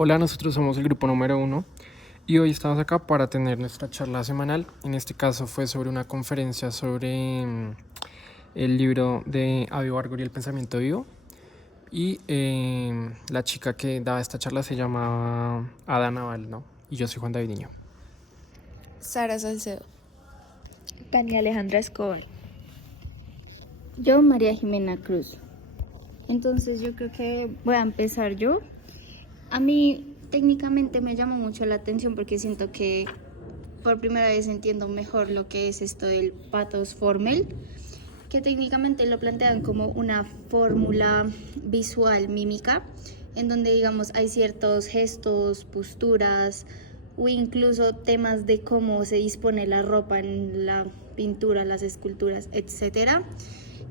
Hola, nosotros somos el grupo número 1 y hoy estamos acá para tener nuestra charla semanal. En este caso fue sobre una conferencia sobre el libro de Avi Warburg y el pensamiento vivo. Y la chica que daba esta charla se llama Ada Naval, ¿no? Y yo soy Juan David Niño. Sara Salcedo. Tania Alejandra Escobar. Yo, María Jimena Cruz. Entonces yo creo que voy a empezar yo. A mí técnicamente me llamó mucho la atención porque siento que por primera vez entiendo mejor lo que es esto del pathos formel, que técnicamente lo plantean como una fórmula visual mímica, en donde digamos hay ciertos gestos, posturas o incluso temas de cómo se dispone la ropa en la pintura, las esculturas, etcétera,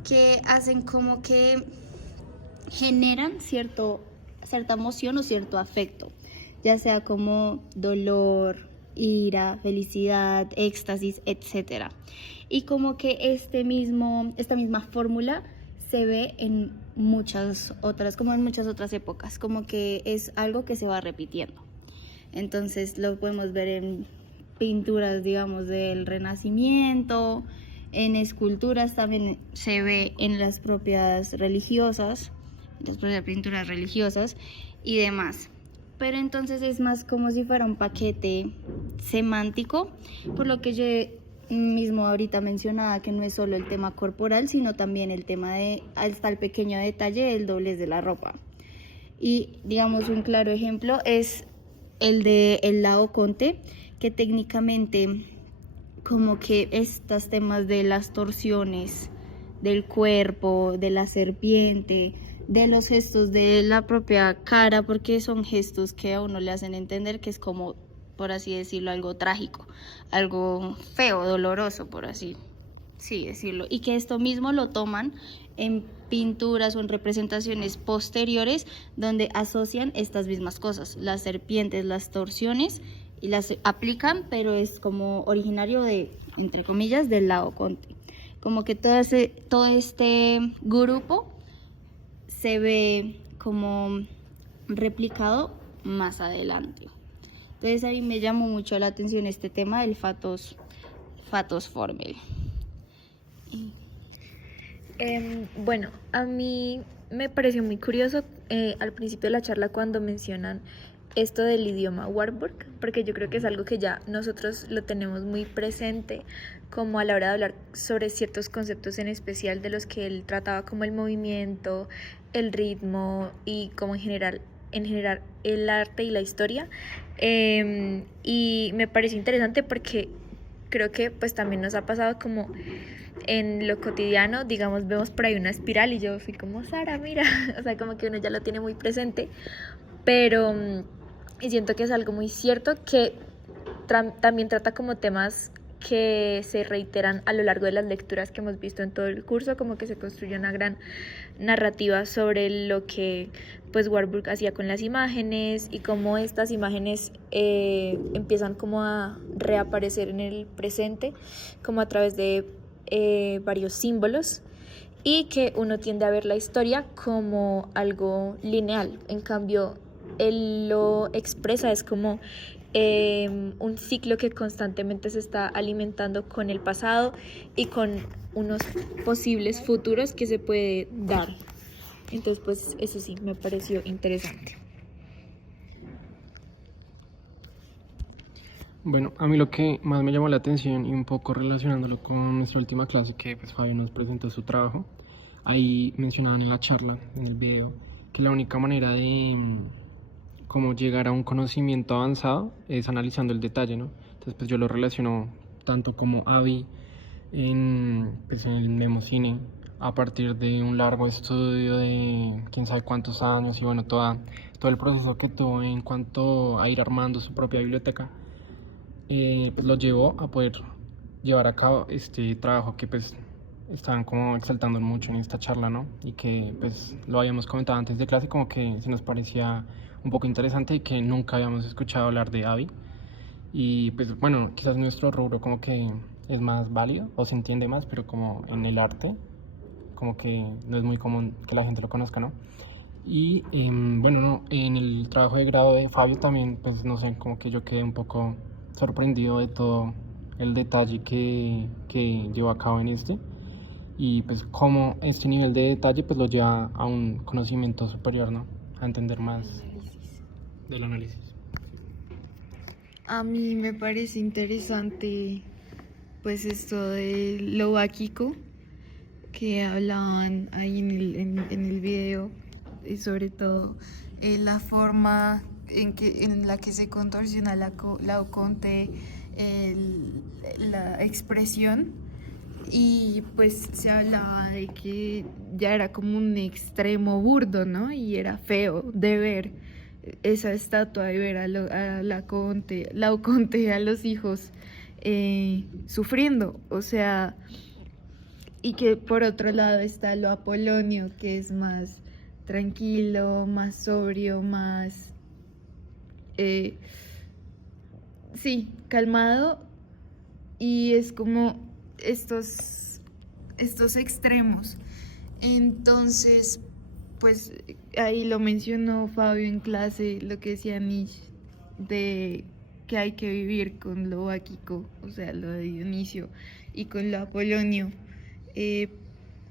que hacen como que generan cierta emoción o cierto afecto, ya sea como dolor, ira, felicidad, éxtasis, etcétera. Y como que esta misma fórmula se ve en muchas otras épocas, como que es algo que se va repitiendo. Entonces lo podemos ver en pinturas, digamos, del Renacimiento, en esculturas también se ve en las propias pinturas religiosas y demás. Pero entonces es más como si fuera un paquete semántico, por lo que yo mismo ahorita mencionaba que no es solo el tema corporal, sino también el tema de hasta el pequeño detalle del doblez de la ropa. Y digamos un claro ejemplo es el de el Laocoonte, que técnicamente como que estos temas de las torsiones del cuerpo, de la serpiente, de los gestos de la propia cara, porque son gestos que a uno le hacen entender que es como, por así decirlo, algo trágico, algo feo, doloroso, por así decirlo, y que esto mismo lo toman en pinturas o en representaciones posteriores donde asocian estas mismas cosas, las serpientes, las torsiones, y las aplican, pero es como originario de, entre comillas, del Laocoonte. Como que todo este grupo se ve como replicado más adelante. Entonces a mí me llamó mucho la atención este tema del fatos formel. Bueno, a mí me pareció muy curioso al principio de la charla cuando mencionan esto del idioma Warburg, porque yo creo que es algo que ya nosotros lo tenemos muy presente como a la hora de hablar sobre ciertos conceptos en especial de los que él trataba, como el movimiento, el ritmo y como en general el arte y la historia. Y me pareció interesante porque creo que pues también nos ha pasado como en lo cotidiano, digamos, vemos por ahí una espiral y yo fui como, Sara, mira, o sea, como que uno ya lo tiene muy presente, pero y siento que es algo muy cierto que también trata como temas que se reiteran a lo largo de las lecturas que hemos visto en todo el curso, como que se construye una gran narrativa sobre lo que pues Warburg hacía con las imágenes y cómo estas imágenes empiezan como a reaparecer en el presente, como a través de varios símbolos, y que uno tiende a ver la historia como algo lineal. En cambio, él lo expresa es como un ciclo que constantemente se está alimentando con el pasado y con unos posibles futuros que se puede dar. Entonces, pues eso sí, me pareció interesante. Bueno, a mí lo que más me llamó la atención y un poco relacionándolo con nuestra última clase que pues Fabio nos presentó su trabajo, ahí mencionaban en la charla, en el video, que la única manera de cómo llegar a un conocimiento avanzado es analizando el detalle, ¿no? Entonces pues yo lo relaciono tanto como Avi pues, en el Memocine, a partir de un largo estudio de quién sabe cuántos años y bueno, todo el proceso que tuvo en cuanto a ir armando su propia biblioteca. Pues lo llevó a poder llevar a cabo este trabajo que pues estaban como exaltando mucho en esta charla, ¿no? Y que pues lo habíamos comentado antes de clase, como que se nos parecía un poco interesante y que nunca habíamos escuchado hablar de Avi. Y pues bueno, quizás nuestro rubro como que es más válido o se entiende más, pero como en el arte, como que no es muy común que la gente lo conozca, ¿no? Y bueno, no, en el trabajo de grado de Fabio también, pues no sé, como que yo quedé un poco sorprendido de todo el detalle que llevó a cabo en este. Y pues cómo este nivel de detalle pues lo lleva a un conocimiento superior, ¿no? A entender más del análisis. A mí me parece interesante pues esto de lo báquico que hablaban ahí en el video y sobre todo la forma en la que se contorsiona la oconte, la expresión, y pues se hablaba de que ya era como un extremo burdo, ¿no? Y era feo de ver esa estatua y ver a la oconte, a los hijos sufriendo, o sea, y que por otro lado está lo Apolonio, que es más tranquilo, más sobrio, más, sí, calmado, y es como estos extremos. Entonces, pues ahí lo mencionó Fabio en clase, lo que decía Nietzsche, de que hay que vivir con lo báquico, o sea, lo de Dionisio, y con lo Apolonio,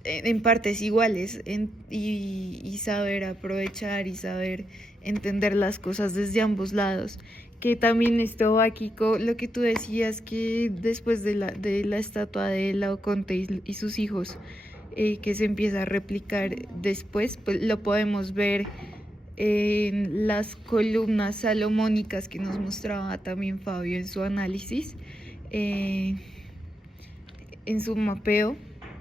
en partes iguales, y saber aprovechar y saber entender las cosas desde ambos lados. Que también esto báquico, lo que tú decías, que después de la estatua de Laoconte y sus hijos, que se empieza a replicar después, pues lo podemos ver en las columnas salomónicas que nos mostraba también Fabio en su análisis, en su mapeo,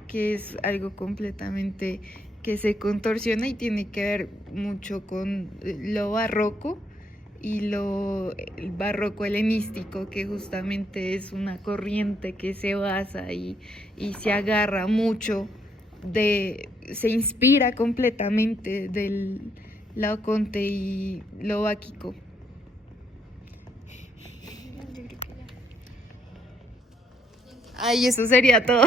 que es algo completamente que se contorsiona y tiene que ver mucho con lo barroco y el barroco helenístico, que justamente es una corriente que se basa y se agarra mucho se inspira completamente del Laoconte y lo báquico. Ay, eso sería todo.